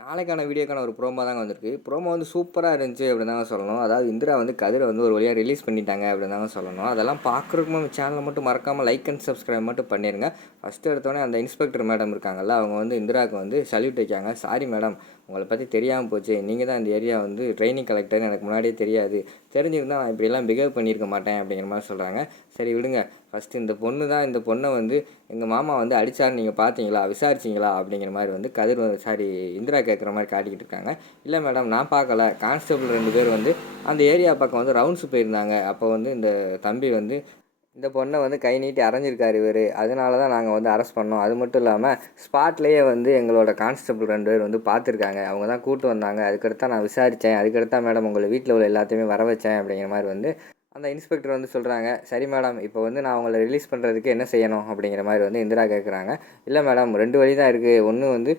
நாளைக்கான வீடியோக்கான ஒரு ப்ரோமோ தாங்க வந்திருக்கு. ப்ரோமோ வந்து சூப்பரா இருந்துச்சு அப்படின்னு தாங்க சொல்லணும். அதாவது இந்திரா வந்து கதிர வந்து ஒரு வழியா ரிலீஸ் பண்ணிட்டாங்க அப்படின்னு தாங்க சொல்லணும். அதெல்லாம் பார்க்குறதுக்கு நம்ம சேனலை மட்டும் மறக்காமல் லைக் அண்ட் சப்ஸ்கிரைப் மட்டும் பண்ணிடுங்க. ஃபஸ்ட்டு எடுத்தோடனே அந்த இன்ஸ்பெக்டர் மேடம் இருக்காங்கல்ல, அவங்க வந்து இந்திராவுக்கு வந்து சல்யூட் வைக்காங்க. சாரி மேடம், உங்களை பற்றி தெரியாமல் போச்சு. நீங்கள் தான் இந்த ஏரியா வந்து ட்ரைனிங் கலெக்டர்னு எனக்கு முன்னாடியே தெரியாது. தெரிஞ்சிருந்தால் நான் இப்படிலாம் பிஹேவ் பண்ணியிருக்க மாட்டேன் அப்படிங்கிற மாதிரி சொல்கிறாங்க. சரி விடுங்க, ஃபஸ்ட்டு இந்த பொண்ணு தான், இந்த பொண்ணை வந்து எங்கள் மாமா வந்து அடித்தாருன்னு நீங்கள் பார்த்தீங்களா, விசாரிச்சிங்களா அப்படிங்கிற மாதிரி வந்து கதிர் சாரி இந்திரா கேட்குற மாதிரி காட்டிக்கிட்டு இருக்காங்க. இல்லை மேடம், நான் பார்க்கல. கான்ஸ்டபிள் 2 பேர் வந்து அந்த ஏரியா பக்கம் வந்து ரவுண்ட்ஸ் போயிருந்தாங்க. அப்போ வந்து இந்த தம்பி வந்து இந்த பொண்ணை வந்து கை நீட்டி அரைஞ்சிருக்காரு இவர், அதனால தான் நாங்கள் வந்து அரெஸ்ட் பண்ணோம். அது மட்டும் இல்லாமல் ஸ்பாட்லேயே வந்து எங்களோட கான்ஸ்டபிள் 2 பேர் வந்து பார்த்துருக்காங்க. அவங்க தான் கூப்பிட்டு வந்தாங்க. அதுக்கடுத்து நான் விசாரித்தேன். அதுக்கடுத்தா மேடம் உங்களை வீட்டில் உள்ள எல்லாத்தையுமே வர வச்சேன் அப்படிங்கிற மாதிரி வந்து அந்த இன்ஸ்பெக்டர் வந்து சொல்கிறாங்க. சரி மேடம், இப்போ வந்து நான் அவங்கள ரிலீஸ் பண்ணுறதுக்கு என்ன செய்யணும் அப்படிங்கிற மாதிரி வந்து இந்திரா கேட்குறாங்க. இல்லை மேடம், 2 வழி தான் இருக்குது. ஒன்று வந்து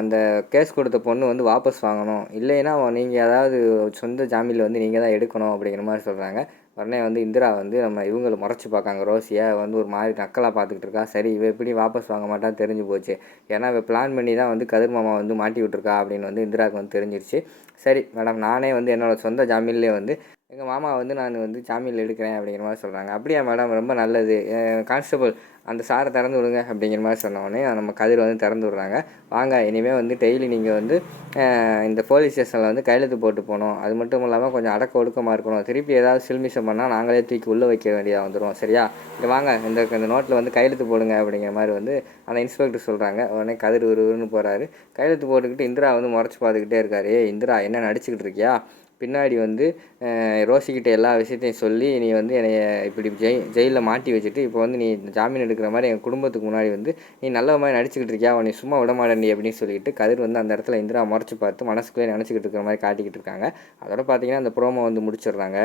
அந்த கேஸ் கொடுத்த பொண்ணு வந்து வாபஸ் வாங்கணும், இல்லைன்னா நீங்கள் ஏதாவது சொந்த ஜாமீனில் வந்து நீங்கள் தான் எடுக்கணும் அப்படிங்கிற மாதிரி சொல்கிறாங்க. உடனே வந்து இந்திரா வந்து நம்ம இவங்களை முறைச்சி பார்க்காங்க. ரோசியை வந்து ஒரு மாதிரி நக்கலாக பார்த்துக்கிட்டு இருக்கா. சரி, இவ எப்படி வாபஸ் வாங்க மாட்டான்னு தெரிஞ்சு போச்சு. ஏன்னா இவ பிளான் பண்ணி தான் வந்து கதிர் மாமா வந்து மாட்டி விட்ருக்கா அப்படின்னு வந்து இந்திராவுக்கு வந்து தெரிஞ்சிருச்சு. சரி மேடம், நானே வந்து என்னோடய சொந்த ஜாமீன்லேயே வந்து எங்கள் மாமா வந்து நான் வந்து ஜாமீனில் எடுக்கிறேன் அப்படிங்கிற மாதிரி சொல்கிறாங்க. அப்படியா மேடம், ரொம்ப நல்லது. கான்ஸ்டபிள், அந்த சாரை திறந்து விடுங்க அப்படிங்கிற மாதிரி சொன்னோடனே நம்ம கதிர் வந்து திறந்து விட்றாங்க. வாங்க, இனிமேல் வந்து டெய்லி நீங்கள் வந்து இந்த போலீஸ் ஸ்டேஷனில் வந்து கையெழுத்து போட்டு போகணும். அது மட்டும் இல்லாமல் கொஞ்சம் அடக்க ஒடுக்கமாக இருக்கணும். திருப்பி ஏதாவது சில்மிஷம் பண்ணால் நாங்களே தூக்கி உள்ளே வைக்க வேண்டியதாக வந்துடும். சரியா? இங்கே வாங்க, இந்த நோட்டில் வந்து கையெழுத்து போடுங்க அப்படிங்கிற மாதிரி வந்து அந்த இன்ஸ்பெக்டர் சொல்கிறாங்க. உடனே கதிர் உருன்னு போகிறாரு. கையெழுத்து போட்டுக்கிட்டு இந்திரா வந்து முறைச்சி பார்த்துக்கிட்டே இருக்காரு. இந்திரா, என்ன நடிச்சுக்கிட்டு இருக்கியா? பின்னாடி வந்து ரோசிக்கிட்ட எல்லா விஷயத்தையும் சொல்லி நீ வந்து என்னைய இப்படி ஜெயிலில் மாட்டி வச்சுட்டு இப்போ வந்து நீ ஜாமீன் எடுக்கிற மாதிரி என் குடும்பத்துக்கு முன்னாடி வந்து நீ நல்ல மாதிரி நடிச்சுக்கிட்டு இருக்கியா, உன்னை சும்மா விட மாட்டேன்டி அப்படின்னு சொல்லிட்டு கதிர் வந்து அந்த இடத்துல இந்திரா முறைச்சி பார்த்து மனசுக்குள்ளே நினச்சிக்கிட்டு இருக்கிற மாதிரி காட்டிக்கிட்டு இருக்காங்க. அதோட பார்த்தீங்கன்னா அந்த ப்ரோமோ வந்து முடிச்சிடுறாங்க.